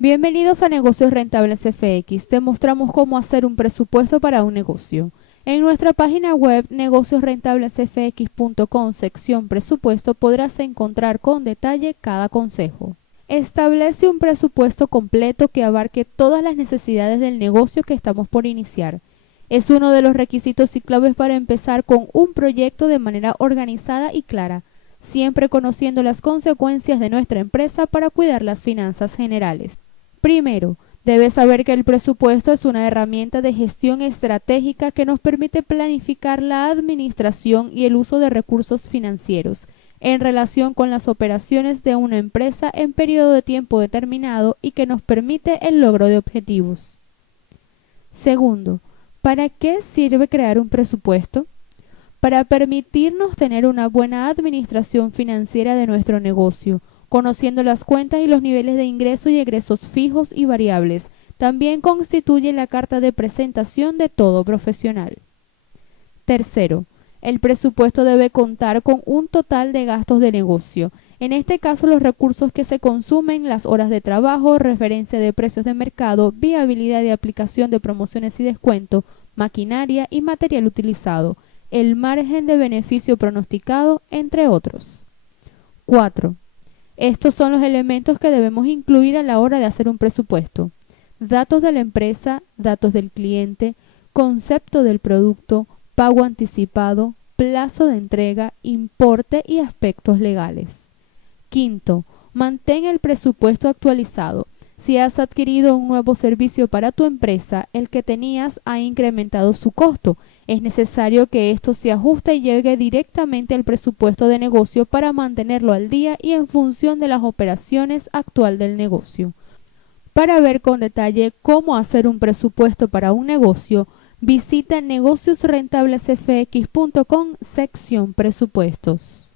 Bienvenidos a Negocios Rentables FX. Te mostramos cómo hacer un presupuesto para un negocio. En nuestra página web negociosrentablesfx.com, sección presupuesto, podrás encontrar con detalle cada consejo. Establece un presupuesto completo que abarque todas las necesidades del negocio que estamos por iniciar. Es uno de los requisitos y claves para empezar con un proyecto de manera organizada y clara, siempre conociendo las consecuencias de nuestra empresa para cuidar las finanzas generales. Primero, debes saber que el presupuesto es una herramienta de gestión estratégica que nos permite planificar la administración y el uso de recursos financieros en relación con las operaciones de una empresa en periodo de tiempo determinado y que nos permite el logro de objetivos. Segundo, ¿para qué sirve crear un presupuesto? Para permitirnos tener una buena administración financiera de nuestro negocio, conociendo las cuentas y los niveles de ingresos y egresos fijos y variables. También constituye la carta de presentación de todo profesional. Tercero, el presupuesto debe contar con un total de gastos de negocio. En este caso, los recursos que se consumen, las horas de trabajo, referencia de precios de mercado, viabilidad de aplicación de promociones y descuento, maquinaria y material utilizado, el margen de beneficio pronosticado, entre otros. 4. Estos son los elementos que debemos incluir a la hora de hacer un presupuesto: datos de la empresa, datos del cliente, concepto del producto, pago anticipado, plazo de entrega, importe y aspectos legales. Quinto, mantén el presupuesto actualizado. Si has adquirido un nuevo servicio para tu empresa, el que tenías ha incrementado su costo. Es necesario que esto se ajuste y llegue directamente al presupuesto de negocio para mantenerlo al día y en función de las operaciones actual del negocio. Para ver con detalle cómo hacer un presupuesto para un negocio, visita negociosrentablesfx.com, sección presupuestos.